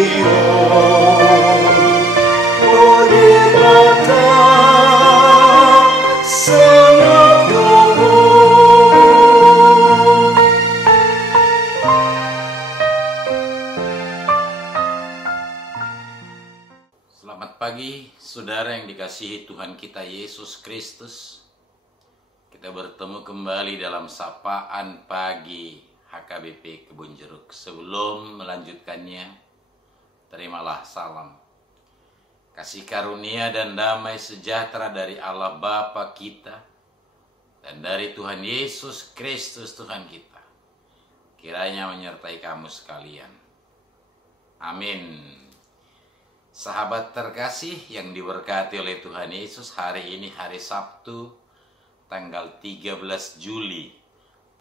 Selamat pagi, saudara yang dikasihi Tuhan kita Yesus Kristus. Kita bertemu kembali dalam sapaan pagi HKBP Kebun Jeruk. Sebelum melanjutkannya, terimalah salam. Kasih karunia dan damai sejahtera dari Allah Bapa kita dan dari Tuhan Yesus Kristus Tuhan kita, kiranya menyertai kamu sekalian. Amin. Sahabat terkasih yang diberkati oleh Tuhan Yesus, hari ini hari Sabtu tanggal 13 Juli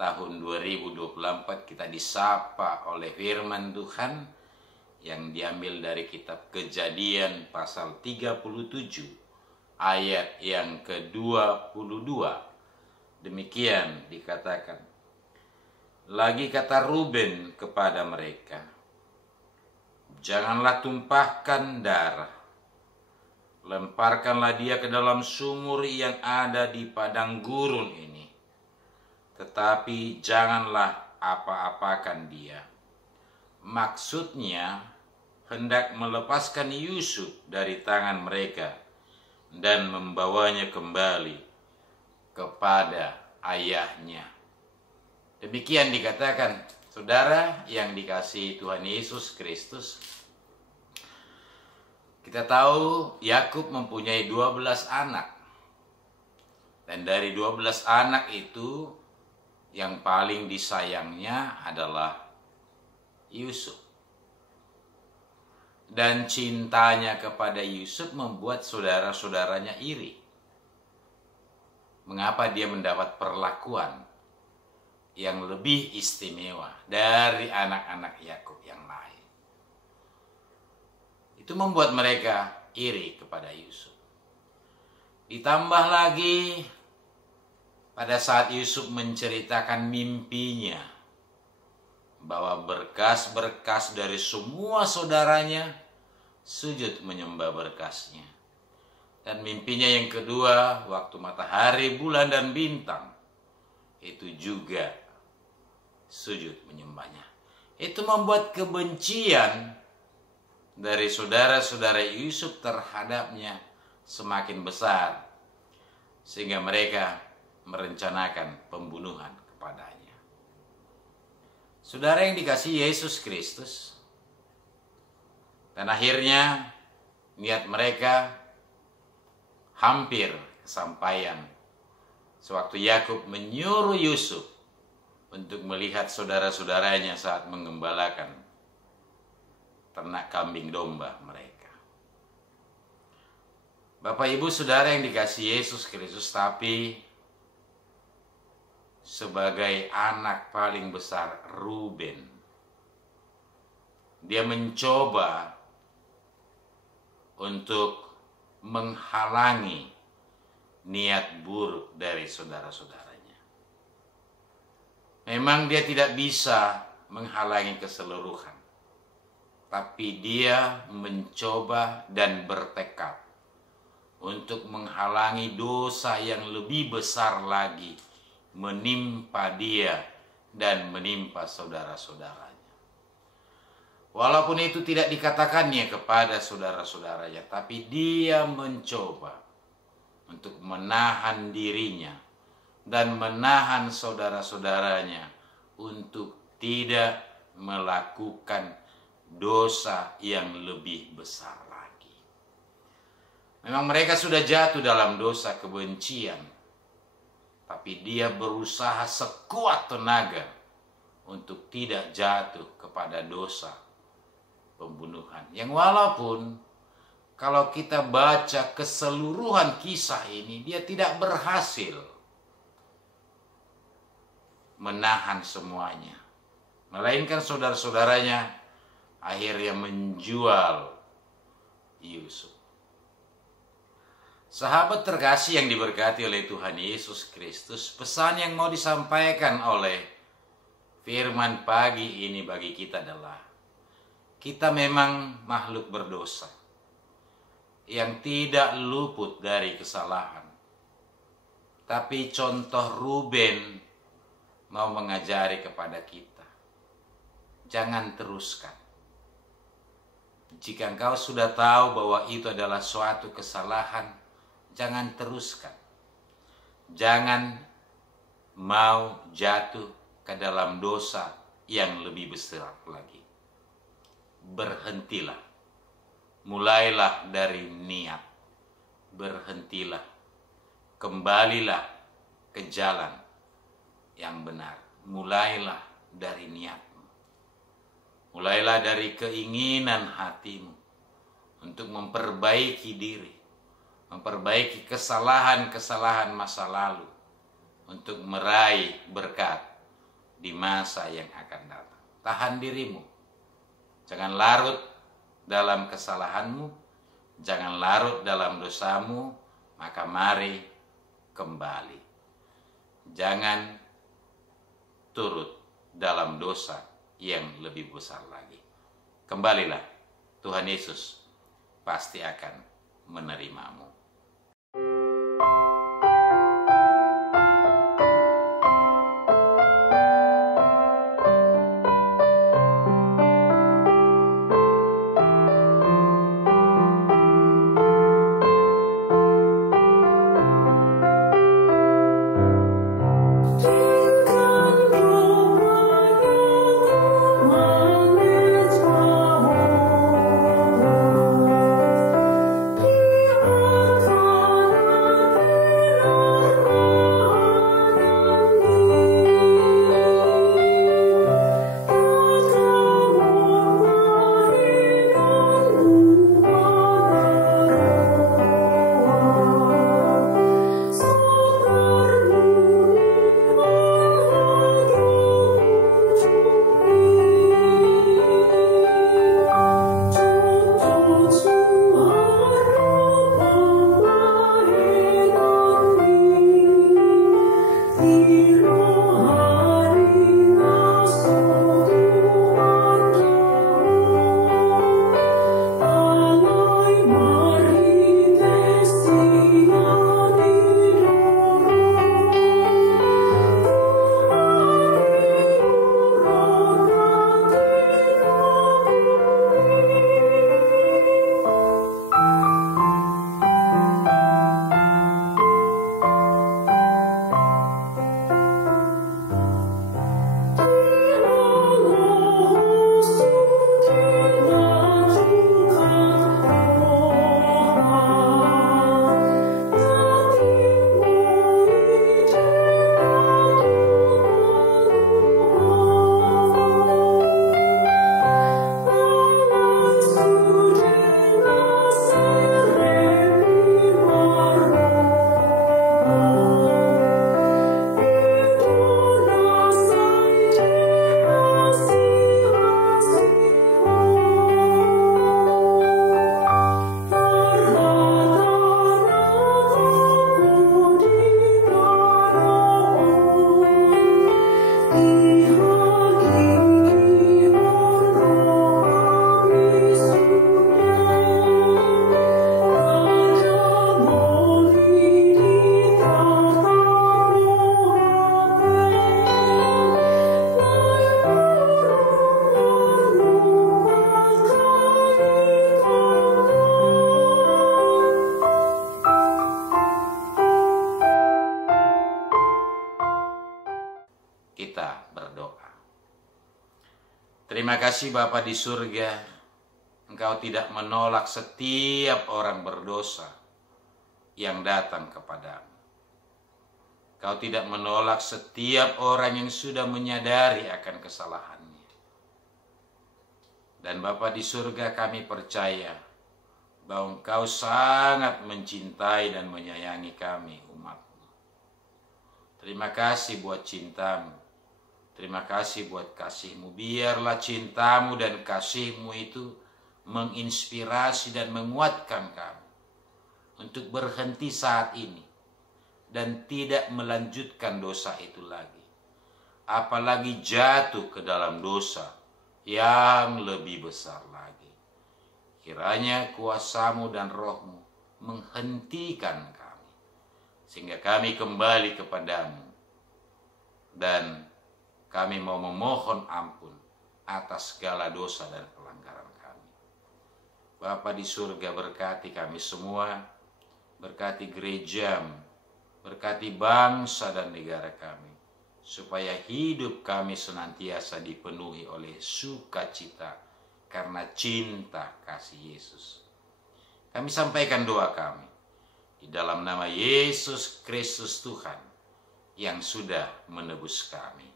tahun 2024, kita disapa oleh firman Tuhan yang diambil dari kitab Kejadian pasal 37 ayat yang ke-22. Demikian dikatakan, lagi kata Ruben kepada mereka, janganlah tumpahkan darah. Lemparkanlah dia ke dalam sumur yang ada di padang gurun ini. Tetapi janganlah apa-apakan dia. Maksudnya hendak melepaskan Yusuf dari tangan mereka dan membawanya kembali kepada ayahnya. Demikian dikatakan, saudara yang dikasihi Tuhan Yesus Kristus. Kita tahu Yakub mempunyai 12 anak. Dan dari 12 anak itu yang paling disayangnya adalah Yusuf. Dan cintanya kepada Yusuf membuat saudara-saudaranya iri. Mengapa dia mendapat perlakuan yang lebih istimewa dari anak-anak Yakub yang lain? Itu membuat mereka iri kepada Yusuf. Ditambah lagi pada saat Yusuf menceritakan mimpinya bahwa berkas-berkas dari semua saudaranya sujud menyembah berkasnya. Dan mimpinya yang kedua, waktu matahari, bulan, dan bintang itu juga sujud menyembahnya. Itu membuat kebencian dari saudara-saudara Yusuf terhadapnya semakin besar, sehingga mereka merencanakan pembunuhan kepadanya. Saudara yang dikasihi Yesus Kristus, dan akhirnya niat mereka hampir kesampaian sewaktu Yakub menyuruh Yusuf untuk melihat saudara-saudaranya saat mengembalakan ternak kambing domba mereka. Bapak Ibu Saudara yang dikasihi Yesus Kristus, tapi sebagai anak paling besar Ruben, dia mencoba untuk menghalangi niat buruk dari saudara-saudaranya. Memang dia tidak bisa menghalangi keseluruhan, tapi dia mencoba dan bertekad untuk menghalangi dosa yang lebih besar lagi menimpa dia dan menimpa saudara-saudaranya. Walaupun itu tidak dikatakannya kepada saudara-saudaranya, tapi dia mencoba untuk menahan dirinya dan menahan saudara-saudaranya untuk tidak melakukan dosa yang lebih besar lagi. Memang mereka sudah jatuh dalam dosa kebencian, tapi dia berusaha sekuat tenaga untuk tidak jatuh kepada dosa pembunuhan. Yang walaupun kalau kita baca keseluruhan kisah ini, dia tidak berhasil menahan semuanya. Melainkan saudara-saudaranya akhirnya menjual Yusuf. Sahabat terkasih yang diberkati oleh Tuhan Yesus Kristus, pesan yang mau disampaikan oleh firman pagi ini bagi kita adalah Kita memang makhluk berdosa yang tidak luput dari kesalahan. Tapi contoh Ruben mau mengajari kepada kita, jangan teruskan. Jika engkau sudah tahu bahwa itu adalah suatu kesalahan, jangan teruskan. Jangan mau jatuh ke dalam dosa yang lebih besar lagi. Berhentilah. Mulailah dari niat. Berhentilah. Kembalilah ke jalan yang benar. Mulailah dari niatmu. Mulailah dari keinginan hatimu untuk memperbaiki diri, memperbaiki kesalahan-kesalahan masa lalu, untuk meraih berkat di masa yang akan datang. Tahan dirimu. Jangan larut dalam kesalahanmu, jangan larut dalam dosamu, maka mari kembali. Jangan turut dalam dosa yang lebih besar lagi. Kembalilah, Tuhan Yesus pasti akan menerimamu. Kita berdoa. Terima kasih Bapa di surga, Engkau tidak menolak setiap orang berdosa yang datang kepadamu. Engkau tidak menolak setiap orang yang sudah menyadari akan kesalahannya. Dan Bapa di surga, kami percaya bahwa Engkau sangat mencintai dan menyayangi kami, umat-Mu. Terima kasih buat cinta-Mu. Terima kasih buat kasih-Mu. Biarlah cinta-Mu dan kasih-Mu itu menginspirasi dan menguatkan kami untuk berhenti saat ini dan tidak melanjutkan dosa itu lagi. Apalagi jatuh ke dalam dosa yang lebih besar lagi. Kiranya kuasa-Mu dan Roh-Mu menghentikan kami, sehingga kami kembali kepadamu, dan kami mau memohon ampun atas segala dosa dan pelanggaran kami. Bapa di surga, berkati kami semua, berkati gereja-Mu, berkati bangsa dan negara kami, supaya hidup kami senantiasa dipenuhi oleh sukacita karena cinta kasih Yesus. Kami sampaikan doa kami di dalam nama Yesus Kristus Tuhan yang sudah menebus kami.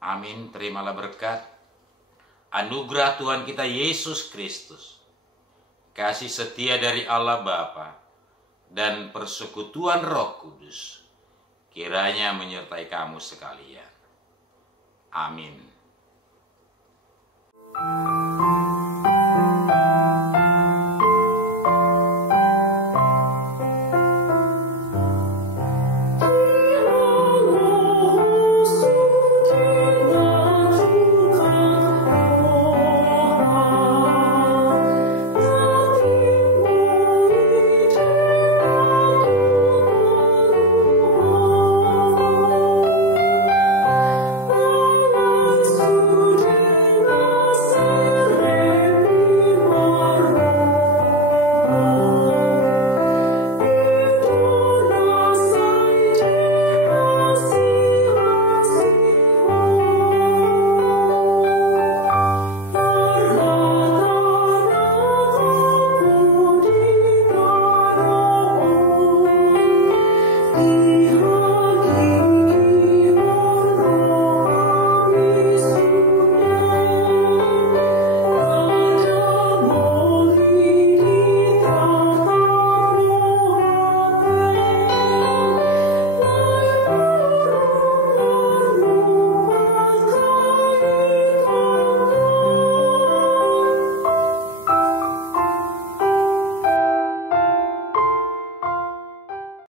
Amin. Terimalah berkat, anugerah Tuhan kita Yesus Kristus, kasih setia dari Allah Bapa, dan persekutuan Roh Kudus kiranya menyertai kamu sekalian. Amin.